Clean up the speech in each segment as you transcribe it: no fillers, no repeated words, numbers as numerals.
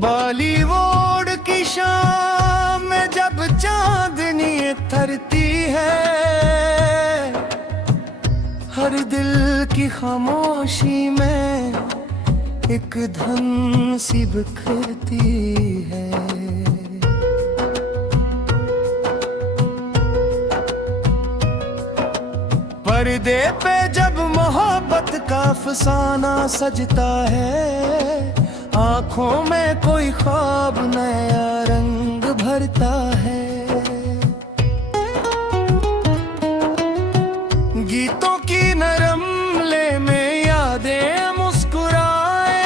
बॉलीवुड की शाम में जब चांदनी उतरती है, हर दिल की खामोशी में एक धन सी बिखरती है। पर्दे पे जब मोहब्बत का अफसाना सजता है, आँखों में कोई ख्वाब नया रंग भरता है। गीतों की नरम ले में यादें मुस्कुराए,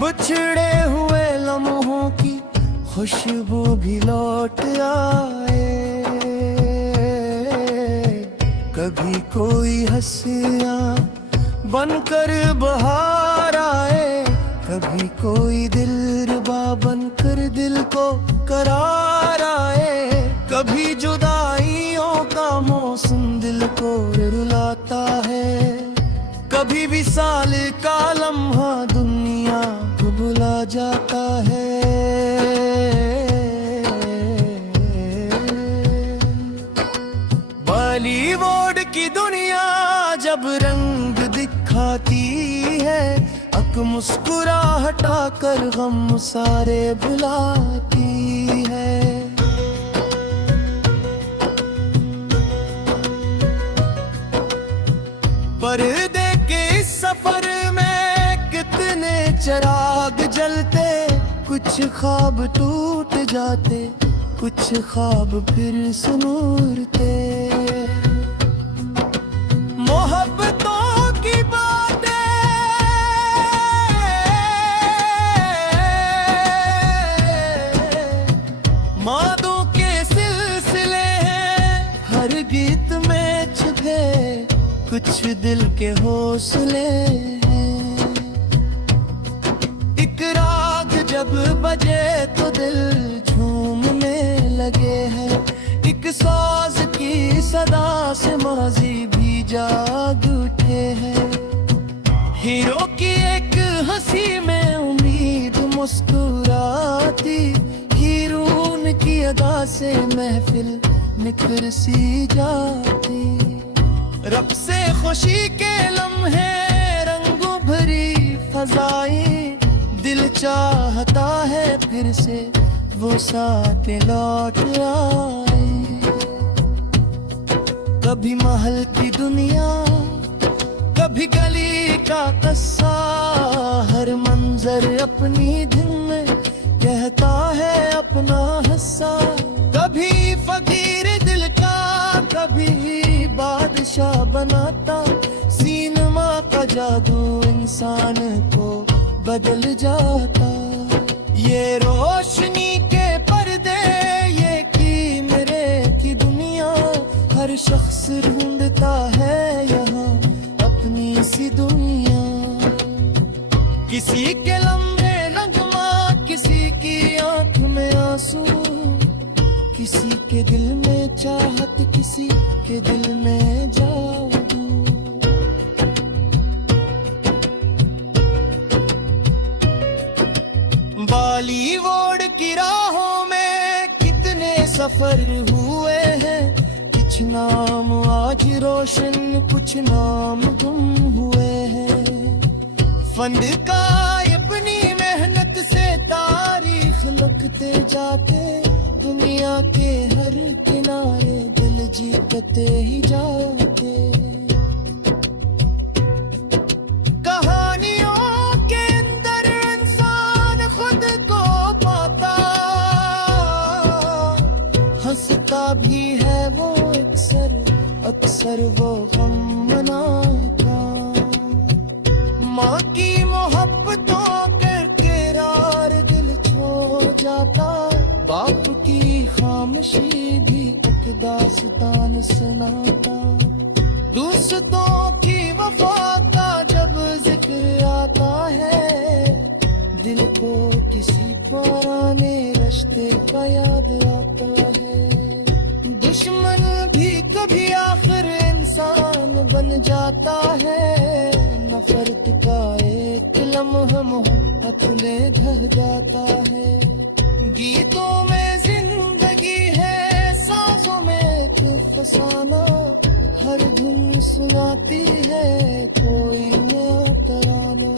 बिछड़े हुए लम्हों की खुशबू भी लौट आए। कभी कोई हंसियाँ बनकर बहार आए, कभी कोई दिलरुबा बनकर दिल को करार आए। कभी जुदाइयों का मौसम दिल को रुलाता है, कभी विसाल का लम्हा दुनिया को बुला जाता है। बॉलीवुड की दुनिया जब रंग दिखाती है, मुस्कुराहटा कर गम सारे भुलाती है। पर्दे के इस सफर में कितने चिराग जलते, कुछ ख्वाब टूट जाते, कुछ ख्वाब फिर सुनूरते। मोहब्बतों की मादों के सिलसिले हैं, हर गीत में छुपे कुछ दिल के हौसले हैं। एक राग जब बजे तो दिल झूमने लगे हैं, एक साज की सदा से माजी भी जाग उठे हैं। हीरो की एक हंसी में उम्मीद मुस्कुराती, हीरोइन की अदा से महफिल निखर सी जाती। रब से खुशी के लम्हे रंगों भरी फजाएं, दिल चाहता है फिर से वो साथ लौट आए। कभी महल की दुनिया, कभी गली का कस्सा, हर मंजर अपनी धुन में कहता है अपना हिस्सा। कभी फकीर दिल का, कभी बादशाह बनाता, सिनेमा का जादू इंसान को बदल जाता। ये रोशनी के पर्दे, ये कीमरे की दुनिया, हर शख्स ढूंढता है यहाँ अपनी सी दुनिया। किसी के लम्हे नगमा, किसी की आंख में आंसू, किसी के दिल में चाहत, किसी के दिल में जादू। बॉलीवुड की राहों में कितने सफर हुए हैं, कुछ नाम आज रोशन, कुछ नाम गुम हुए हैं। फनकार अपनी मेहनत से तारीख लिखते जाते, दुनिया के हर किनारे दिल जीतते ही जाते। कहानियों के अंदर इंसान खुद को पाता, हंसता भी है वो अक्सर वो गम मनाता। माँ की मोहब्बतों करके रार दिल छोड़ जाता, बाप की खामोशी भी एक दास्तान सुनाता। दोस्तों की वफा का जब जिक्र आता है, दिल को किसी पुराने रिश्ते का याद आता है। दुश्मन भी कभी आखिर इंसान बन जाता है, नफरत का एक लम्हा मोहब्बत में ढह जाता है। गीतों में जिंदगी है, सांसों में एक फसाना, हर धुन सुनाती है कोई नया तराना।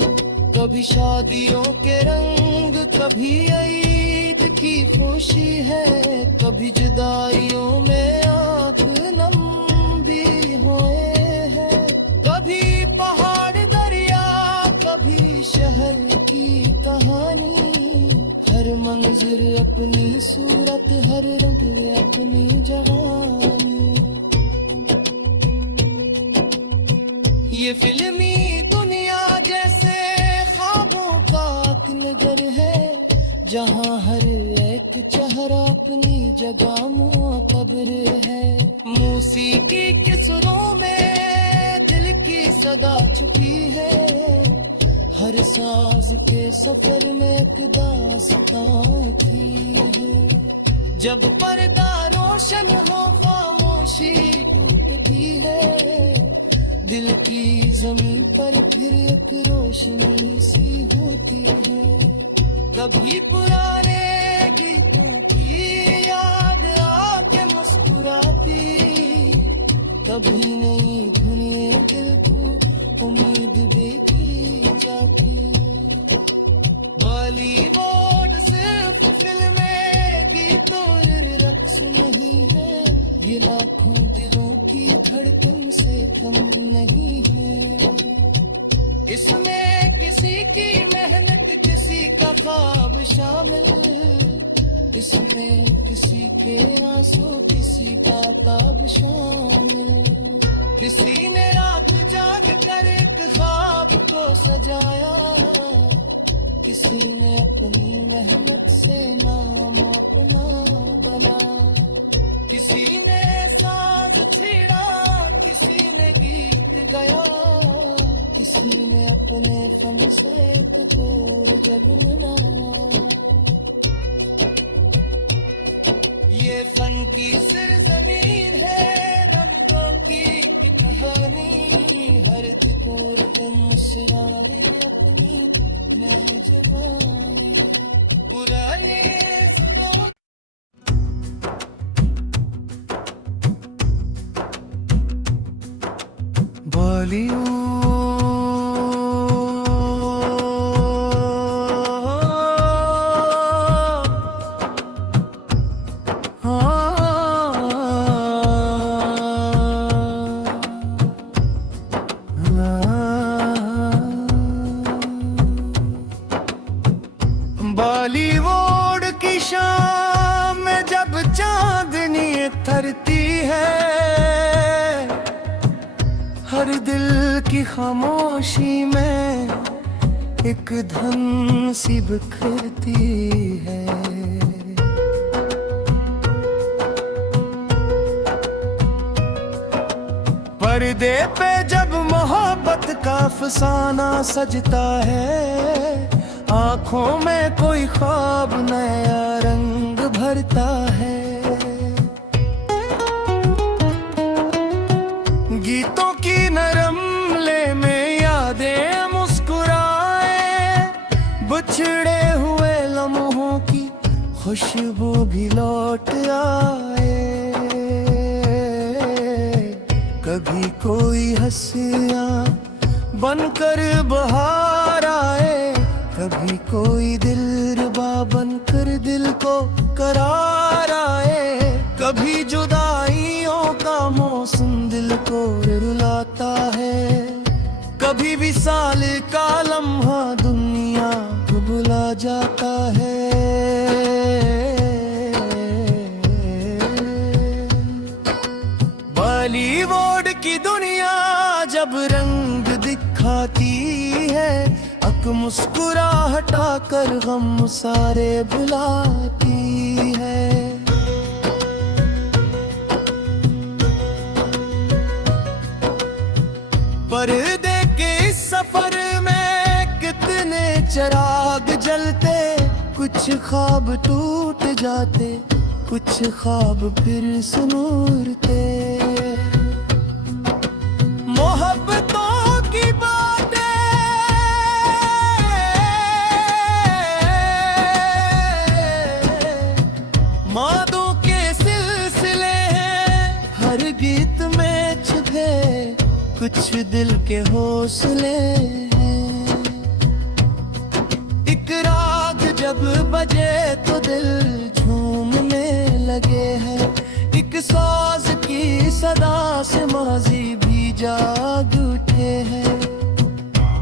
कभी शादियों के रंग, कभी ईद की खुशी है, कभी जुदाइयों में आंख नम भी हुए हैं। कभी पहाड़ दरिया, कभी शहर की कहानी, हर मंजिर अपनी सूरत, हर रंग अपनी जवानी। ये फिल्मी दुनिया जैसे ख्वाबों का नगर है, जहाँ हर एक चेहरा अपनी जगह मुअतबर है। मौसीकी के सुरों में दिल की सदा छुपी है, हर साज के सफर में एक दास्तां थी है। जब पर्दा रोशन हो खामोशी टूटती है, दिल की जमीन पर फिर एक रोशनी सी होती है। कभी पुराने गीतों की याद आके मुस्कुराती, कभी नई धुनें दिल को उम्मीद देखी जाती। बॉलीवुड सिर्फ फिल्में, गीतों रक्स नहीं है, ये लाखों दिलों की धड़कन से कम नहीं है। इसमें किसी की मेहनत, किसी का ख्वाब शामिल, इसमें किसी के आंसू, किसी का ताब शामिल। किसी ने रात जाग कर एक ख्वाब को सजाया, किसी ने अपनी मेहनत से नाम अपना बनाया। किसी ने सांस छेड़ा, किसी ने गीत गाया, किसी ने अपने फन से एक तोड़ जगमगाया। ये फन की सरजमीन है, रंगों की कहानी, हर तिकोर में मुस्कुराए अपनी मैं जवानी। पुराने सुबह बॉलीवुड बॉलीवुड की शाम में जब चांदनी थरती है, हर दिल की खामोशी में एक धन सी बिखरती है। पर्दे पे जब मोहब्बत का अफसाना सजता है, आँखों में कोई ख्वाब नया रंग भरता है। गीतों की नरम ले में यादें मुस्कुराए, बिछड़े हुए लम्हों की खुशबू भी लौट आए। कभी कोई हंसियाँ बनकर बहार आए, कभी कोई दिलरुबा बनकर दिल को करार आए। कभी जुदाइयों का मौसम दिल को रुलाता है, कभी विसाल का लम्हा दुनिया को बुला जाता है। बॉलीवुड की दुनिया जब रंग दिखाती है, अक मुस्कुराहटा कर गम सारे भुलाती है। पर्दे चलते कुछ ख्वाब टूट जाते, कुछ ख्वाब फिर सुनूरते। मोहब्बतों की बातें मादों के सिलसिले हैं, हर गीत में छुपे कुछ दिल के हौसले हैं। एक राग जब बजे तो दिल झूमने लगे हैं, एक साज की सदा से माजी भी जाग उठे हैं।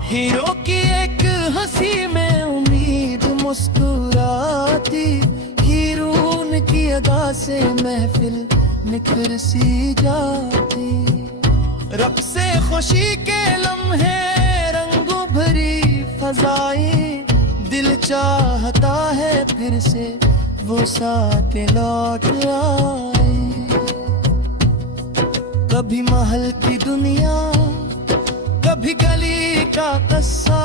हीरो की एक हंसी में उम्मीद मुस्कुराती, हीरोइन की अदा से महफिल निखर सी जाती। रब से खुशी के लम्हे रंगों भरी फजाएं, दिल चाहता है फिर से वो साथ लौट आए। कभी महल की दुनिया, कभी गली का कस्सा,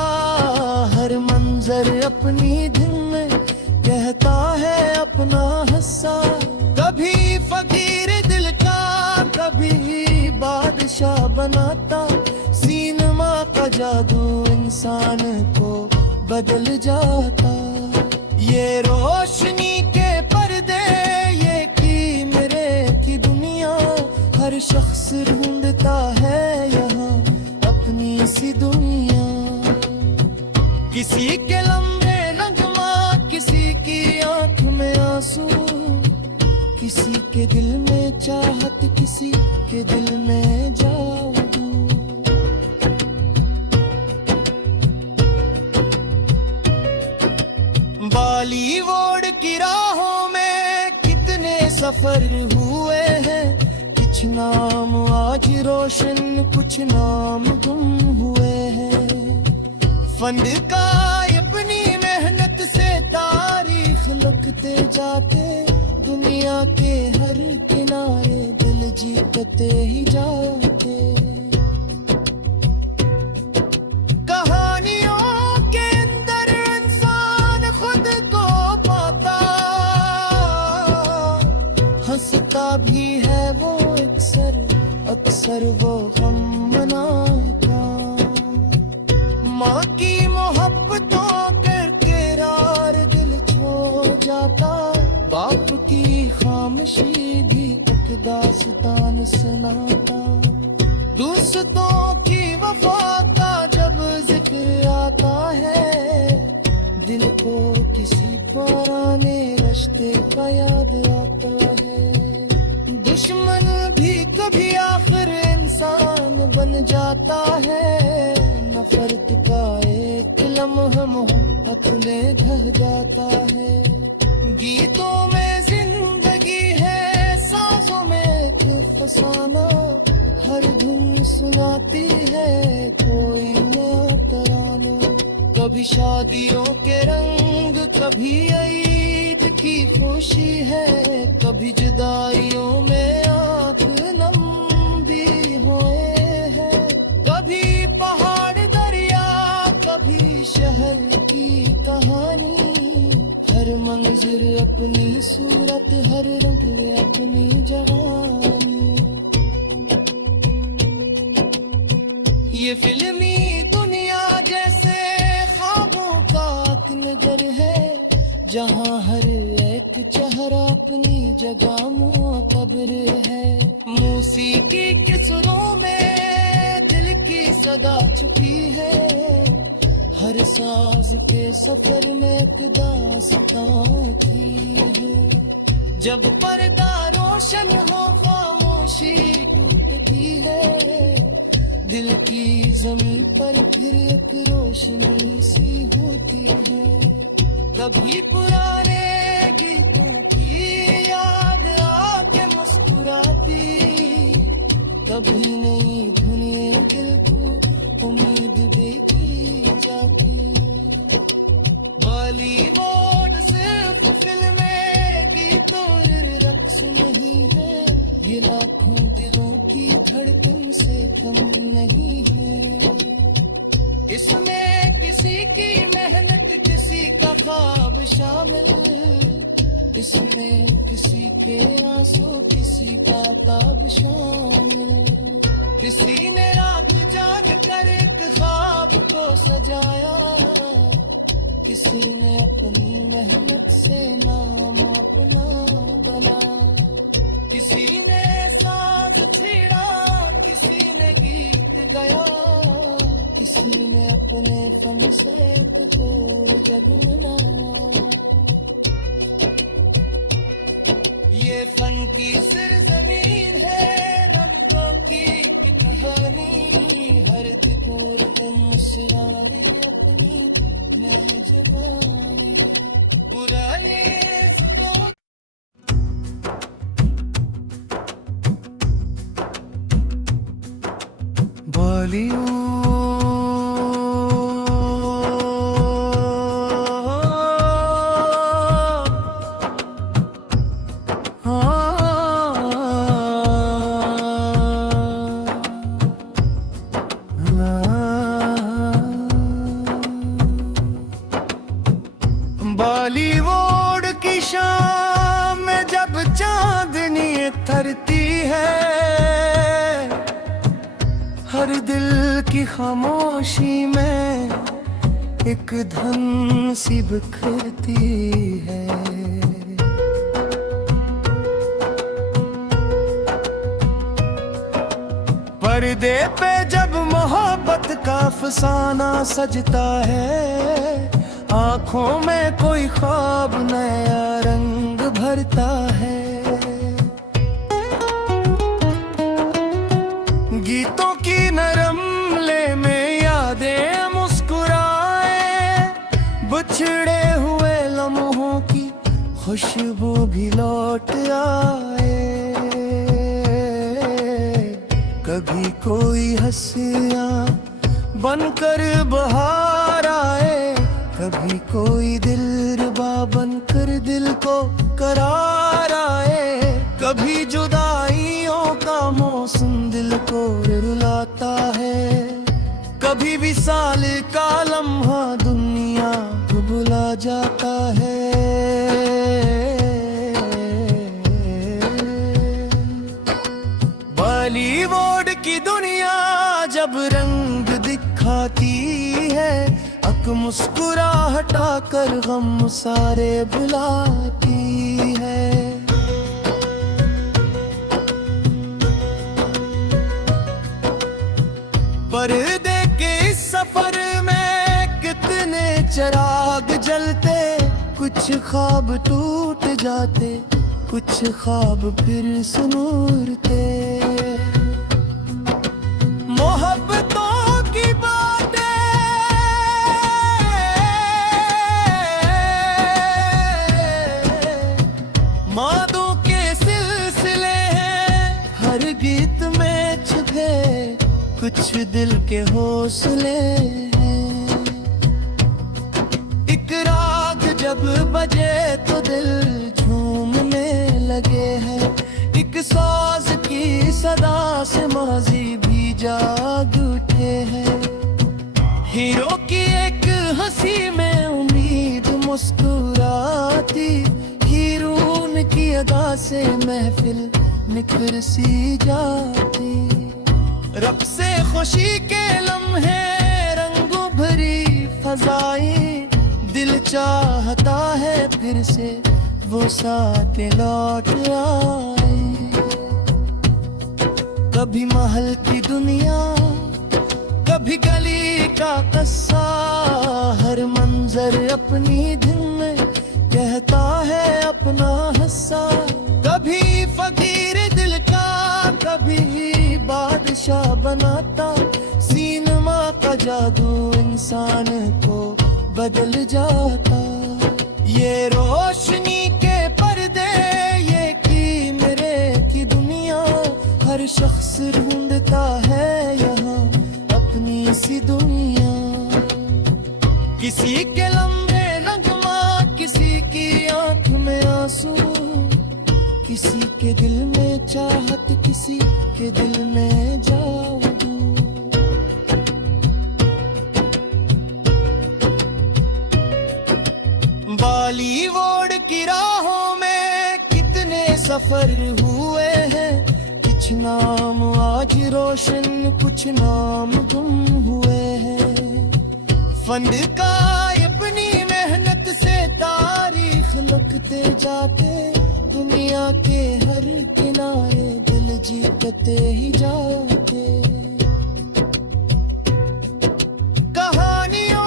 हर मंजर अपनी धुन में कहता है अपना हिस्सा। कभी फकीर दिल का, कभी बादशाह बनाता, सिनेमा का जादू इंसान को बदल जाता। ये रोशनी के पर्दे, ये कीमरे की दुनिया, हर शख्स ढूंढता है यहाँ अपनी सी दुनिया। किसी के लम्हे नगमा, किसी की आंख में आंसू, किसी के दिल में चाहत, किसी के दिल में जादू। बॉलीवुड की राहों में कितने सफर हुए हैं, कुछ नाम आज रोशन, कुछ नाम गुम हुए हैं। फन का अपनी मेहनत से तारीख लिखते जाते, दुनिया के हर किनारे दिल जीतते ही जाते। कहानियों के अंदर इंसान खुद को पाता, हंसता भी है वो अक्सर, अक्सर वो गम मनाता। माँ की मोहब्बतों के किरार दिल छोड़ जाता, बाप की खामोशी भी एक दास्तान सुनाता। दोस्तों की वफा का जब जिक्र आता है, दिल को किसी पुराने रिश्ते का याद आता है। दुश्मन भी कभी आखिर इंसान बन जाता है, नफरत का एक लम्हा मोहब्बत में ढह जाता है। गीतों में जिंदगी है, सांसों में एक फसाना, हर धुन सुनाती है कोई नया तराना। कभी शादियों के रंग, कभी ईद की खुशी है, कभी जुदाइयों में आंख नम भी हुए हैं। कभी पहाड़ दरिया, कभी शहर की कहानी, हर मंजिर अपनी सूरत, हर रंग अपनी जवानी। ये फिल्मी दुनिया जैसे ख्वाबों का नगर है, जहाँ हर एक चेहरा अपनी जगह मुअतबर है। मौसीकी के सुरों में दिल की सदा छुपी है, हर साज के सफर में एक दास्तां थी है। जब पर्दा रोशन हो खामोशी टूटती है, दिल की जमीन पर फिर एक रोशनी सी होती है। कभी पुराने गीतों की याद आके मुस्कुराती, कभी नई धुनें दिल को उम्मीद देखी जाती। बॉलीवुड सिर्फ फिल्में, गीतों रक्स नहीं है, ये लाखों दिलों की धड़कन से कम नहीं है। इसमें किसी किसी की मेहनत किसी का ख्वाब शामिल, इसमें किसी के आंसू किसी का ताब शामिल। किसी ने रात जाग कर एक ख्वाब को सजाया, किसी ने अपनी मेहनत से नाम अपना बना। किसी ने साज छेड़ा किसी ने गीत गाया, किसी ने अपने फन से एक तोर जगमना। ये फन की सरजमीन है, रंगों की कहानी, हर दिपोर में मुस्कुराए अपनी मैं जवानी। पुराने सुबह बॉलीवुड की शाम में जब चांदनी थरती है, हर दिल की खामोशी में एक धन सी बिखरती है। पर्दे पे जब मोहब्बत का अफसाना सजता है, आंखों में कोई ख्वाब नया रंग भरता है। गीतों की नरम ले में यादें मुस्कुराए, बिछड़े हुए लम्हों की खुशबू भी लौट आए। कभी कोई हंसियां बनकर बहार आए, कभी कोई दिलरुबा बनकर दिल को करार आए। कभी जुदाइयों का मौसम दिल को रुलाता है, कभी विसाल का लम्हा दुनिया को भुला जाता है। बॉलीवुड की दुनिया जब रंग दिखाती है, अक मुस्कुराहटा कर गम सारे बुलाती है। पर्दे के इस सफर में कितने चिराग जलते, कुछ ख्वाब टूट जाते, कुछ ख्वाब फिर सुनूरते। मोहब्बतों की बातें मादों के सिलसिले हैं, हर गीत में छुपे कुछ दिल के हौसले हैं। एक राग जब बजे तो दिल झूमने लगे हैं, एक साज की सदा से माजी भी जाग उठे हैं। हीरो की एक हंसी में उम्मीद मुस्कुराती, हीरोइन की अदा से महफिल निखर सी जाती। रब से खुशी के लम्हे रंगों भरी फजाएं, दिल चाहता है फिर से वो साथ लौट आए। कभी महल की दुनिया, कभी गली का कस्सा, हर मंजर अपनी धुन में कहता है अपना हिस्सा। कभी फकीर दिल का कभी बादशाह बनाता, सिनेमा का जादू इंसान को बदल जाता। ये रोशनी के पर्दे, ये की मेरे की दुनिया, हर शख्स ढूंढता है यहाँ अपनी सी दुनिया। किसी के लम्बे नगमा, किसी की आंख में आंसू, किसी के दिल में चाहत, किसी के दिल में जादू। सफर हुए हैं, कुछ नाम आज रोशन कुछ नाम गुम हुए हैं। फंड का अपनी मेहनत से तारीख लिखते जाते, दुनिया के हर किनारे दिल जीतते ही जाते। कहानियों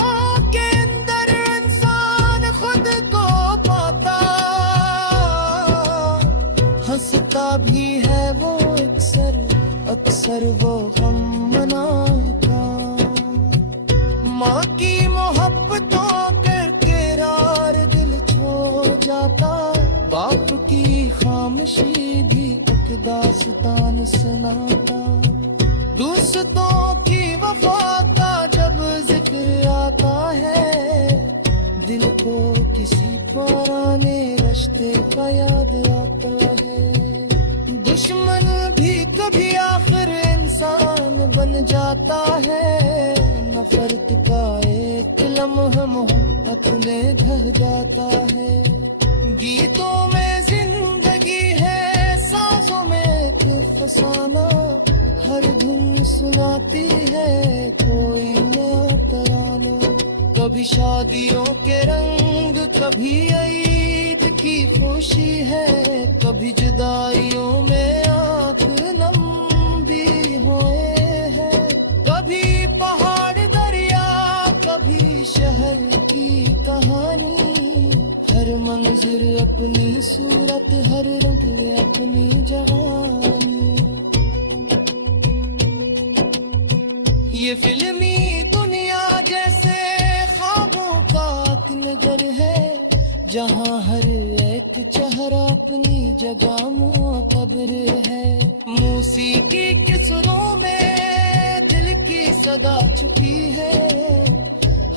के अंदर इंसान खुद को पाता, हंसता भी है वो अक्सर अक्सर वो गम मनाता। माँ की मोहब्बतों के किरार दिल छोड़ जाता, बाप की खामोशी भी एक दास्तान सुनाता। दोस्तों की वफा का जब जिक्र आता है, दिल को किसी पुराने रिश्ते का याद आता है। दुश्मन भी कभी आखिर इंसान बन जाता है, नफरत का एक लम्हा मोहब्बत में ढह जाता है। गीतों में जिंदगी है, सांसों में एक फसाना, हर धुन सुनाती है कोई नया तराना। कभी शादियों के रंग, कभी ईद की खुशी है, कभी जुदाइयों में आंख लंबी हुए हैं। कभी पहाड़ दरिया, कभी शहर की कहानी, हर मंजिर अपनी सूरत, हर रंग अपनी जवानी। ये फिल्मी दुनिया जैसे ख्वाबों का एक नगर है, जहाँ हर एक चेहरा अपनी जगह मुअतबर है। मौसीकी के सुरों में दिल की सदा छुपी है,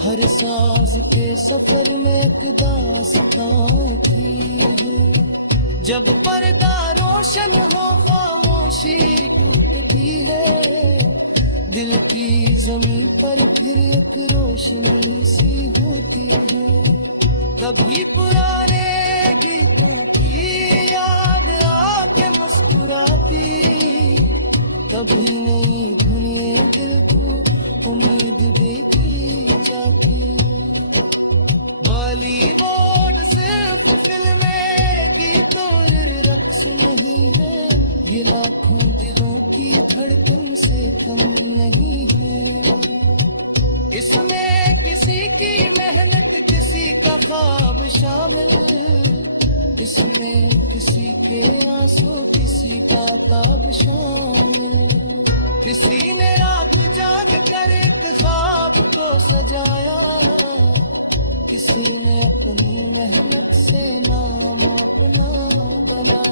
हर साज के सफर में एक दास्तां थी है। जब पर्दा रोशन हो खामोशी टूटती है, दिल की जमीन पर फिर एक रोशनी सी होती है। कभी पुराने गीतों की याद आके मुस्कुराती, कभी नई धुनिया दिल को उम्मीद देती जाती। बॉलीवुड सिर्फ फिल्में गीतों और रक्स नहीं है, ये लाखों दिलों की धड़कन से कम नहीं है। इसमें किसी की मेहनत, किसी का ख्वाब शामिल, इसमें किसी के आंसू, किसी का ताब शामिल। किसी ने रात जाग कर एक ख्वाब को सजाया, किसी ने अपनी मेहनत से नाम अपना बना।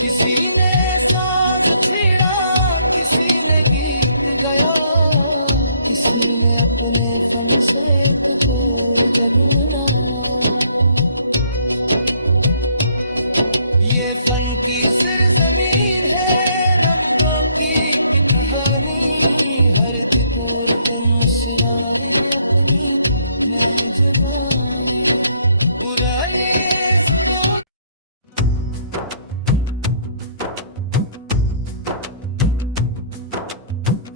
किसी ने साज छेड़ा, किसी ने गीत गाया, किसी ने अपने फन से एक तोर जगमना। ये फन की सरजमीन है, रंगों की कहानी, हर तिकोर मुस्कुराए अपनी मेजबानी। पुराने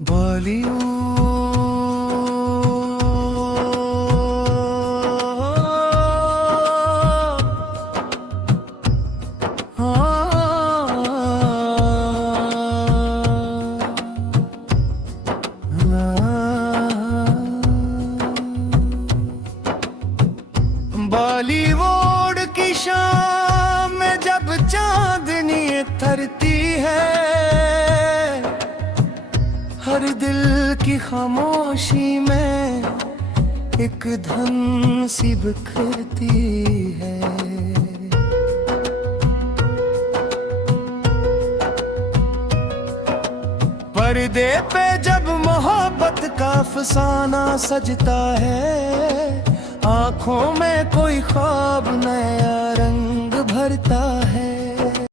बॉलीवुड बॉलीवुड की शाम में जब चांदनी उतरती है, हर दिल की खामोशी में एक धन सी बिखरती है। पर्दे पे जब मोहब्बत का अफसाना सजता है, आंखों में कोई ख्वाब नया रंग भरता